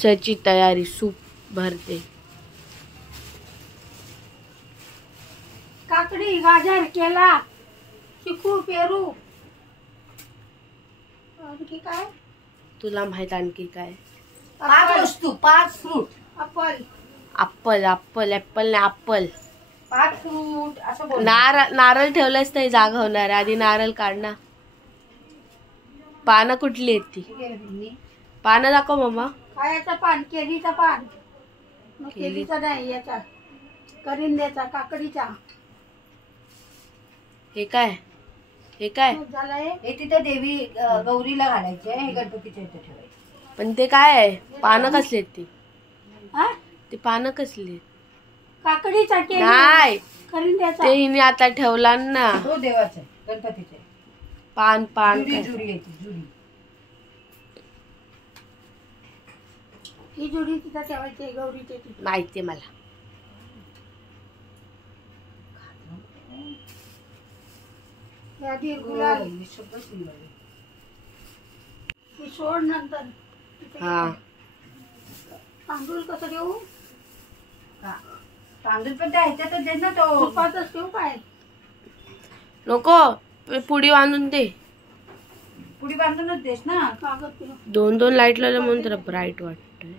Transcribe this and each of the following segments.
डोस्याची तयारी, सूप भरते. काकडी, गाजर, केला, चिकू, पेरू. आणखी काय तुला माहित आणखी काय? 5 वस्तू, 5 fruit. Apple. Apple apple apple नाही ऍपल. 5 फ्रूट असं बोल. नारळ ठेवलंच नाही, जागा होणार. आधी नारळ काढ ना. पानं कुठली आहेत ती? पानं दाखव मम्मा. खायचं पान, केळीचं पान. केळीचा नाही, याचा करिंद्याचा, काकडीचा. हे काय? हे काय? हे तिथे देवी गौरीला घालायचे, हे गणपतीच्या इथे ठेवायचे. पण ते काय आहे? पानं कसली आहेत ती? हा, ती पानं कसली? काकडीचा, नाही करिंद्याचा. ते हिने आता ठेवला ना. तो देवाचा गणपतीचा. पान पान जुडी जुडी येते, जुडी. ही जुडी तिथं ठेवायची गौरीच्या तिथे. माहितीये मला. आधी गुलाल सोड, नंतर हा. तांदूळ कसं देऊ? तांदूळ पण त्या ह्याच्यातच दे ना. तो तुपातच ठेवू काय? नको, पुडी बांधून दे. पुडी बांधूनच देस ना. कागद ठेव. 2 लाईट लावलं म्हणून तर ब्राईट वाटतंय.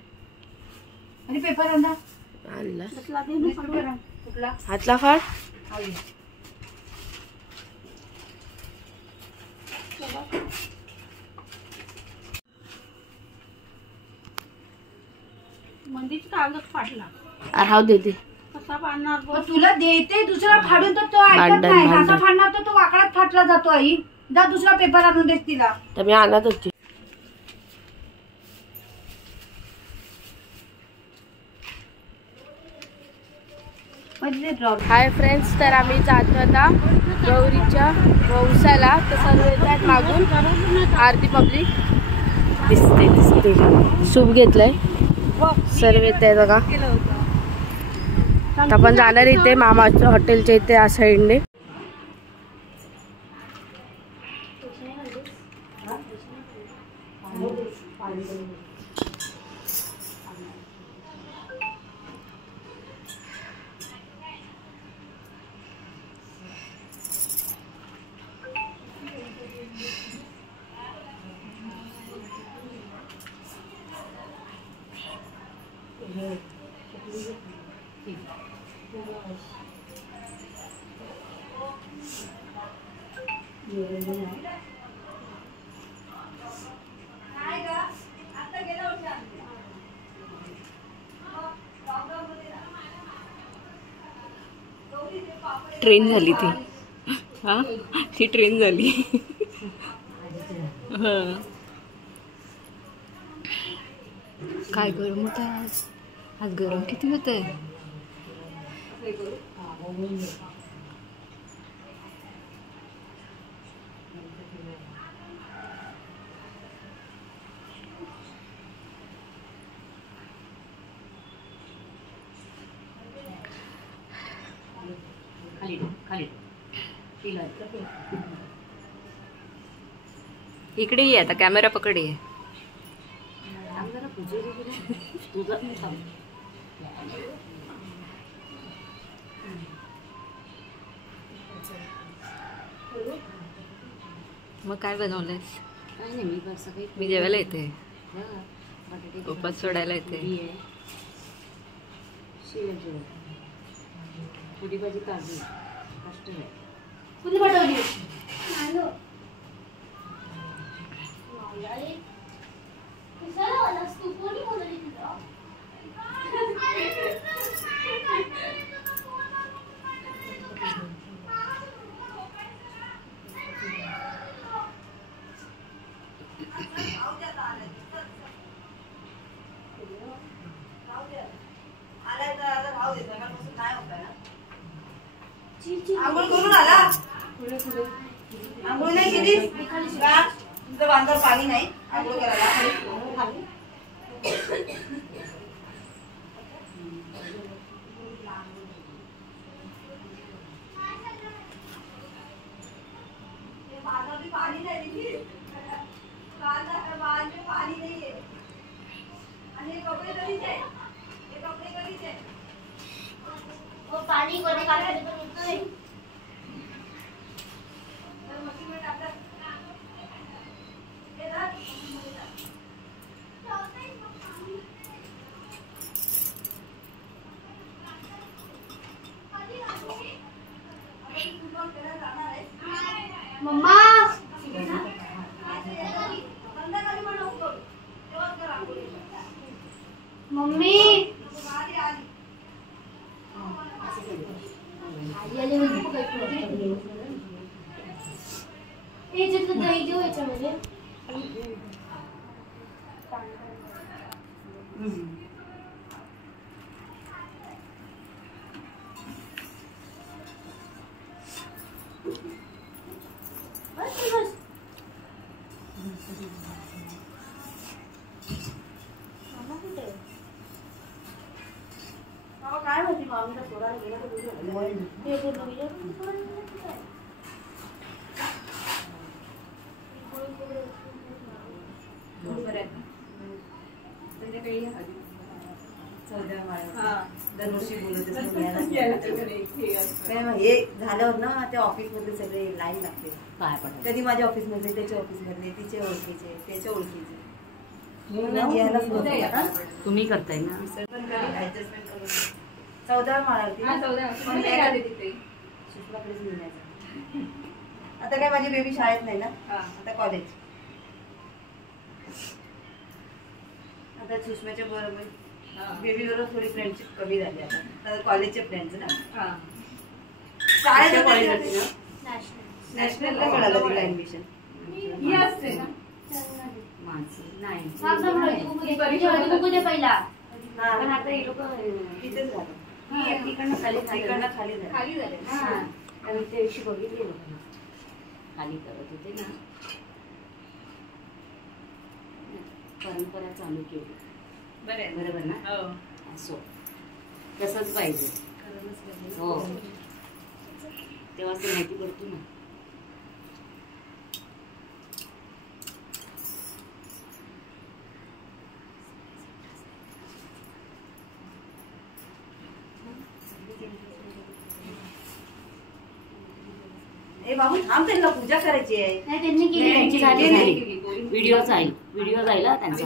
आणि पेपर आणला. आणला. कसला दे ना काढून. कुठला? हातला फाड. मंदीच कागद फाटला. राहू दे दे. कसा बांधणार बघ. तुला देते दुसरा फाडून, तर तो ऐकत नाही. असा फाडणार तर तो वाकडात फाटला जातो. आई जा दुसरा पेपर आणून देस तिला. तर मी आणत होती. हाय फ्रेंड्स, तर आम्ही जातो आता गौरीच्या वौसाला. तर सर्व येतात मागून. आरती पब्लिक दिसते. सूप घेतलंय, सर्व येत आहे बघा. आपण जाणार इथे मामाच्या हॉटेलच्या इथे या साईडने. ट्रेन झाली ती. हा, ती ट्रेन झाली. काय गरम होत आज. आज गरम किती होत आहे. इकडे ये आता, कॅमेरा पकड ये. मग काय बनवलंयस? मी जेवायला येते, उपास सोडायला येते. पुरी भाजी काढली कष्ट आहे. कुणी पाठवली? आंघोळ करून आला. आंघोळ नाही केली का? तुमचं बांधावर पाणी नाही आंघोळ करायला. पाणी नाही, पाणी नाहीये आणि मम्मा मम्मी दही देऊ याच्यामध्ये काय माहिती मामीला सोडायला गेला हे झाल्यावर ना त्या ऑफिस मध्ये सगळे लाईन लागते. काय पण कधी माझ्या ऑफिस मध्ये, त्याच्या ऑफिस मध्ये, तिचे ओळखीचे, त्याच्या ओळखीचे. तुम्ही करताय ना ऍडजस्टमेंट करून 14 माळावरती आता काय माझी बेबी शाळेत नाही ना, आता कॉलेज. आता सुषमाच्या बरोबर बेबी बरोबर थोडी फ्रेंडशिप कमी झाली आता कॉलेजचे फ्रेंड्स ना. शाळेत कॉलेज नॅशनलला मिळालं तिला ऍडमिशन. पहिला पण आता हे लोक तिथेच झालं. तिकडनं खाली खाली झाले आम्ही त्या दिवशी बघितले लोकांना खाली करत होते ना. परंपरा चालू केली बरोबर ना. असो तसंच पाहिजे. हो तेव्हाच माहिती पडतो ना. ए बाबू थांब, त्यांना पूजा करायची आहे. नाही त्यांनी केली. त्यांची झाली. व्हिडिओ जाईल त्यांचा.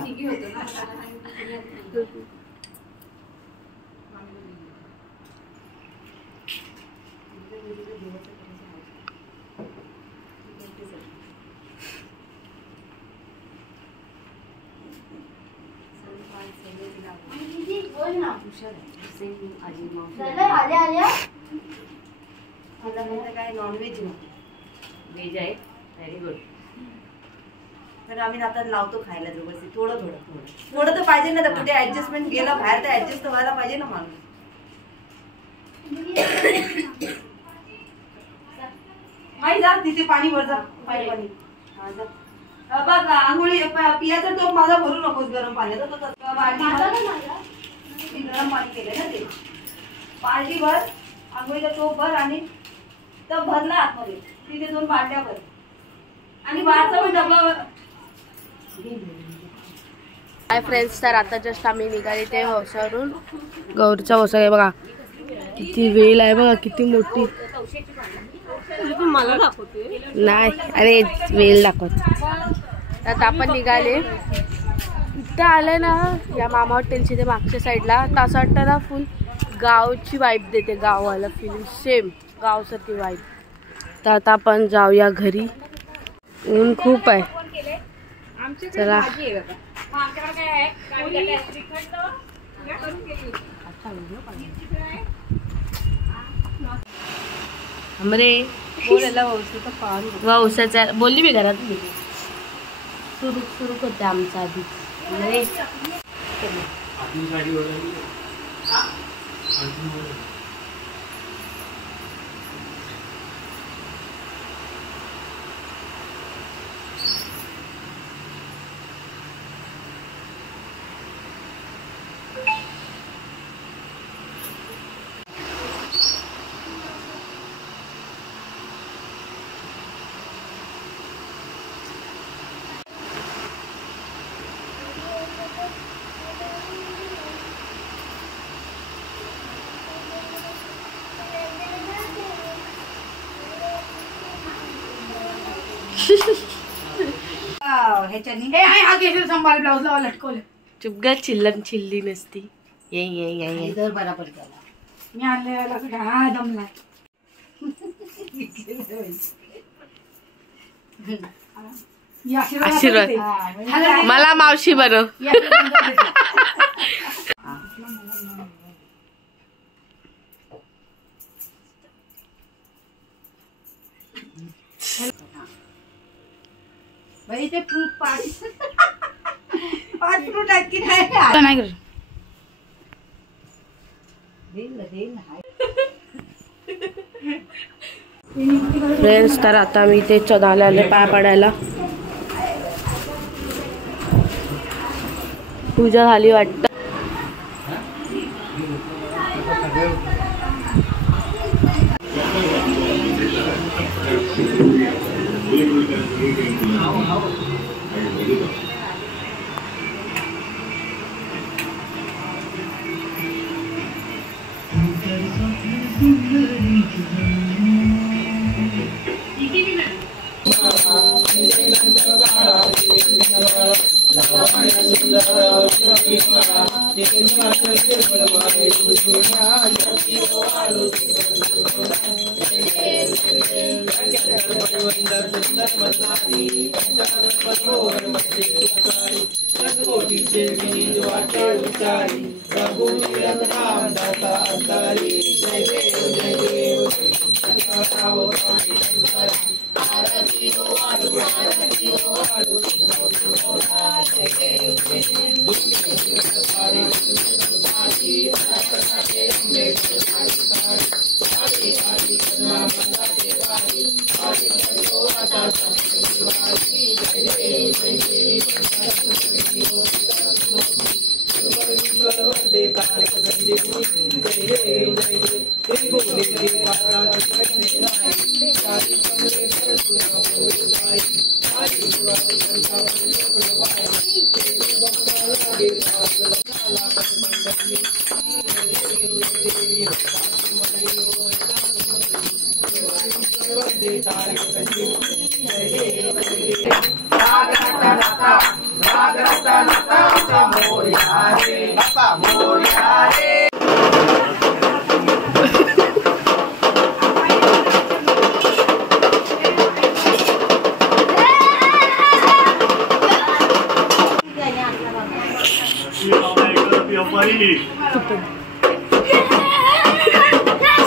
काय नॉनव्हेज व्हेज आहे. Very good. तर आम्ही आता लावतो खायला जबरदस्ती. थोडं तर पाहिजे ना. तर कुठे ऍडजस्टमेंट गेलं बाहेर तर ऍडजस्ट तर व्हायला पाहिजे ना माणूस. आई जा तिथे पाणी भर जा. पाणी हा जा. बघ आंघोळी पियाचा टोप माझा भरू नकोस गरम पाण्याचा. तो गरम पाणी केलं ना ते. पार्टी भर, आंघोळीचा टोप भर आणि टब भरला आतमध्ये. तिथे 2 बाटल्या भर आणि बाहेरचा पण डबा. हाय फ्रेंड्स, तर आता जस्ट आम्ही निघाले ते हौसावरून. गौरीचा हौसा आहे बघा, किती वेल आहे बघा, किती मोठी. मला दाखवते नाही, अरे वेल दाखवत. आता आपण निघाले. इथं आलं ना या मामा हॉटेलची ते मागच्या साईडला, तर असं वाटतं ना फुल गावची वाईब देते. गावाला फिलिंग सेम गावसारखी वाईब. तर आता आपण जाऊया घरी. ऊन खूप आहे. चला हमरे वौसाचा बोलली मी घरात. सुरू होते आमचा आधी. ह्याच्यानी हे आहे हा केशर संभार ब्लाउज लावा लटकवलं. चुपगा चिल्लम चिल्ली नसती. ये जर बराबर केला मी आणलेला हा दमलाय. आशीर्वाद मला मावशी बनव. बाई ते फ्रूट 5 फ्रूट आहेत की नाही. फ्रेंड्स तर आता मी ते चदाला आले पाय पडायला. पूजा झाली वाटतं.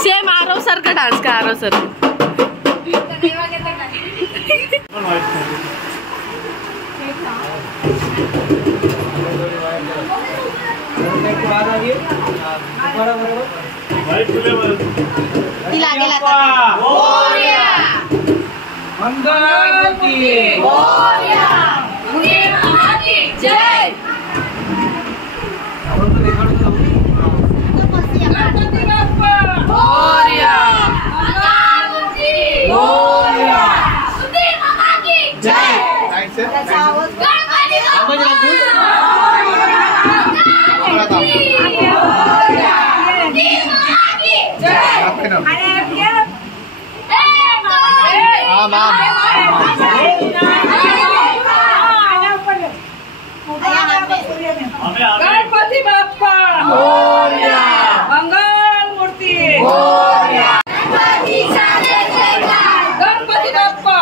सेम आरव सारखं डान्स का आरव सर. जय गणपती बाप्पा मंगल मूर्ती गणपती बाप्पा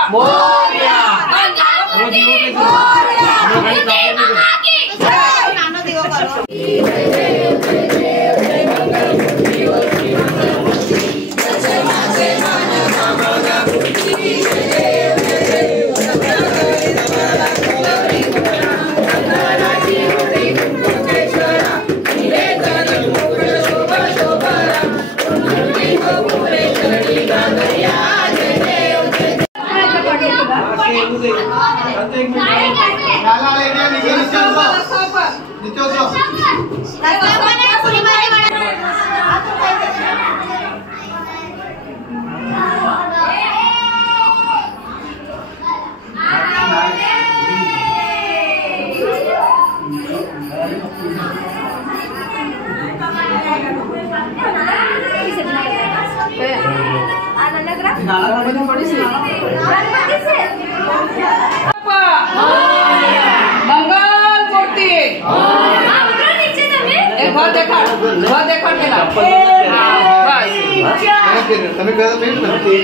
मंगल मूर्ती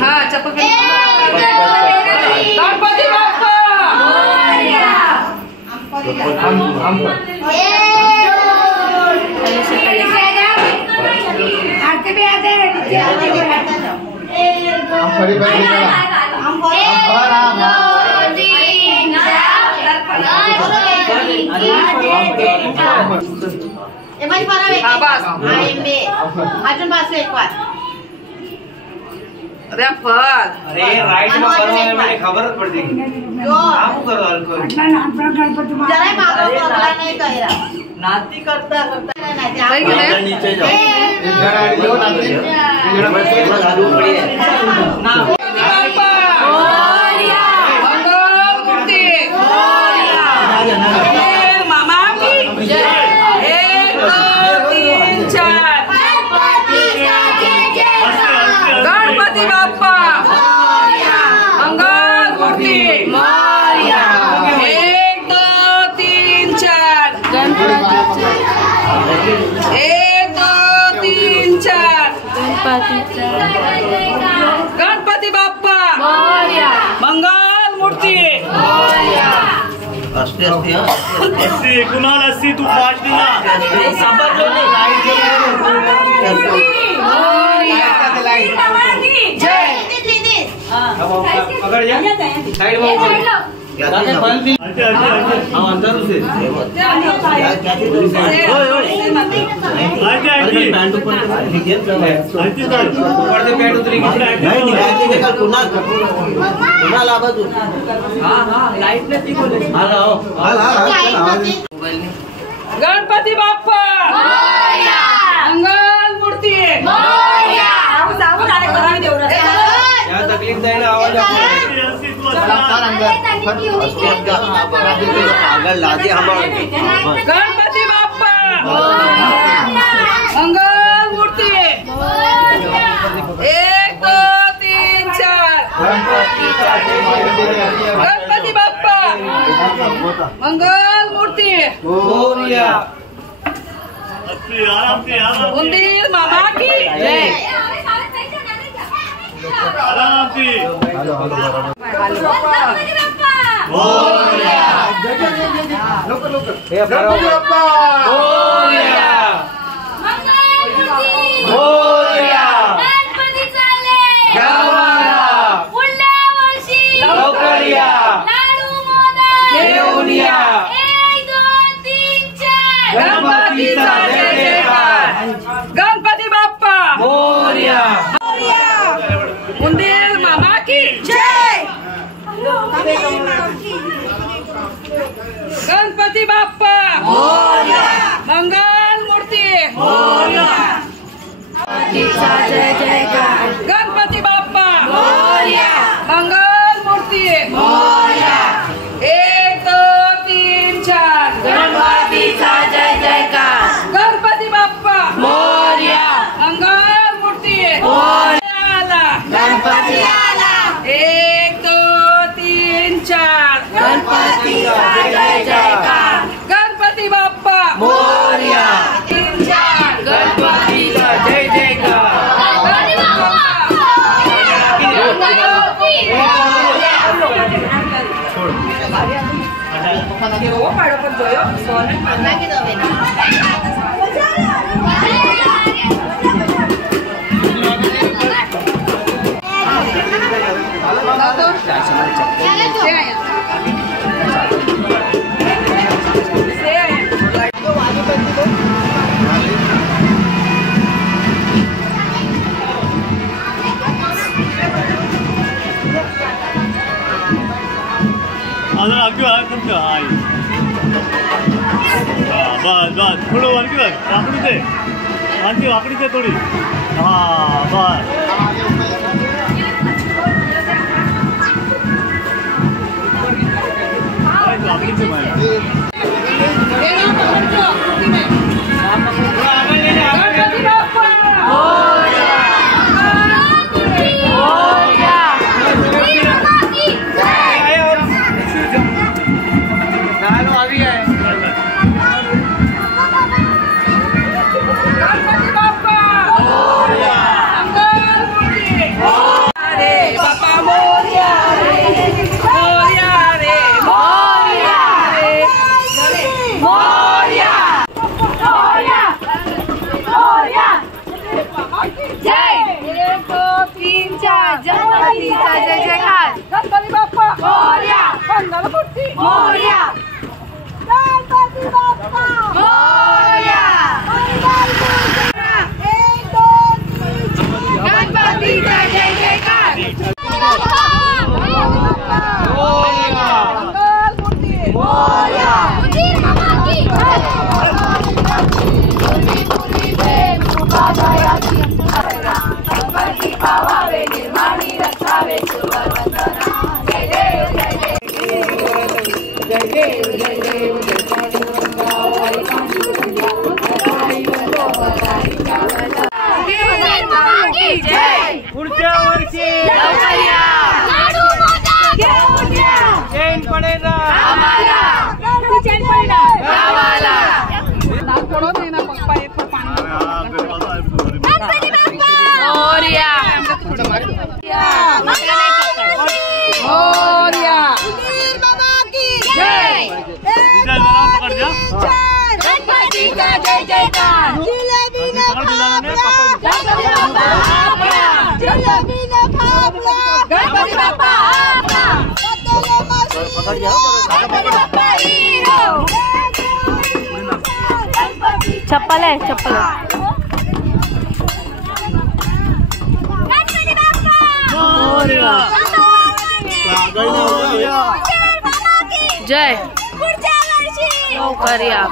हा चप्पल गणपती बाप्पा अजून बाजू एक वाट अरे फल अरे राइट में करो मैंने खबर पड़ती काम करो अल्कोहल जरा मागो पगला नाही कहिरा नाती करता नाही नीचे जाओ एक जरा लो नाती जरा बस झाड़ू पड़ी है मामा की जय 1 2 3 4 गणपती बाप्पा मंगल मूर्ती 1 2 3 4 1 2 3 4 गणपती बाप्पा मंगल मूर्ती अस्सी अस्सी अस्सी कुणाल 80 तू 5 दिला सबर जो नहीं लाइट पकड़ जा साइड में अंदर उसे ऊपर से पैंट उतरी गणपती बाप्पा मंगल मूर्ती तकलीफ जाए आवाज गणपती बाप्पा मंगल मूर्ती 1 2 3 4 गणपती बाप्पा मंगल मूर्ती उंदीर मामा की जय गणपती बाप्पा उंदीर मामा की जय गणपती बाप्पा मंगल मूर्ती जय जयकार गणपती बाप्पा मंगल मूर्ती 1 2 3 4 गणपतीचा जय जयकार गणपती बाप्पा मंगल मूर्ती गणपती आला 1 2 3 4 गणपतीचा जय जयकार गणपती बाप्पा 3 4 गणपतीचा जय जयकार अगदी बस बस थोडं वरती बघ वाकडीच आहे आणखी वाकडीच आहे थोडी हा बस वाकडीच जय. 1 2 3 4 गणपतीचा जय जयकार. गणपती बाप्पा मोरया. मंगलमूर्ती मोरया. गणपती बाप्पा मोरया. गणपतीचा जय जयकार. मंगलमूर्ती मोरया. गणपती पावावे निर्माणी रक्षावे सुरवर वंदना. जय देव जय देव जय देव जय देव जय. पुढच्या वर्षी लवकर या. चेन पडेल आम्हाला. गावाला. मोरया. मोरया. जय. गणपतीचा जय जयकार. गणपती बाप्पा आपला. गणपती बाप्पा आपला. गणपती बाप्पा हिरो. चप्पल आहे चप्पल. गणपती बाप्पा जय. पुढच्या वर्षी लवकर या.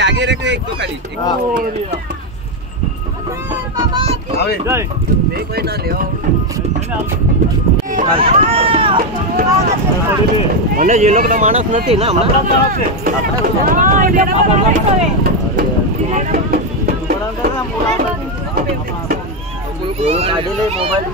आगे रख एक दो खाली जय. एक महीना ले મને જે લોકો માણસ નથી ને હમણાં કાઢી લે મોબાઈલ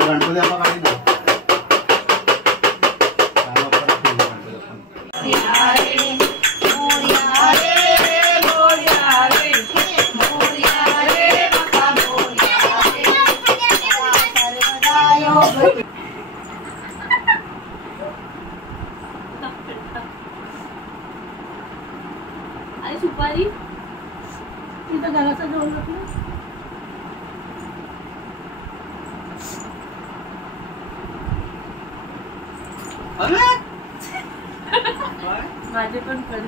गणपती बाप्पा काढी ना. सुपारी तिथं घराचा जवळ घातलं. माझे पण पड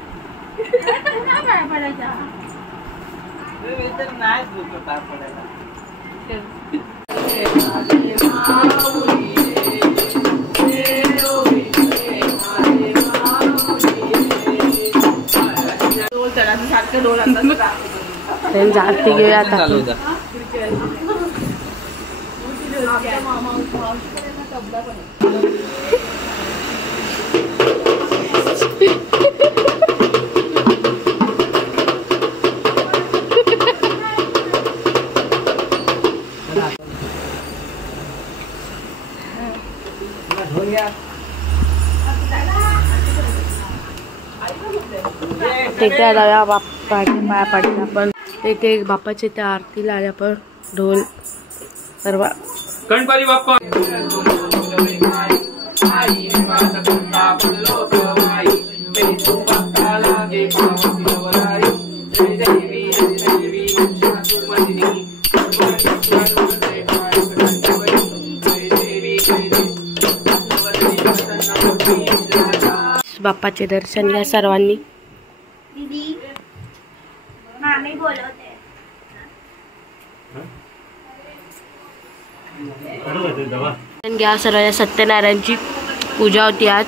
काय पडायचा. नाही पार पडायला. जाते घेऊया आता. तिथे आल्या बाप्पाच्या पाया पडल्या आपण. तिथे बाप्पाच्या त्या आरतीला आल्या आपण. ढोल सर्व. गणपती बाप्पा बाप्पाचे दर्शन घ्या सर्वांनी. मामी बोलवते. घ्या सर्वांनी. सत्यनारायणची पूजा होती आज.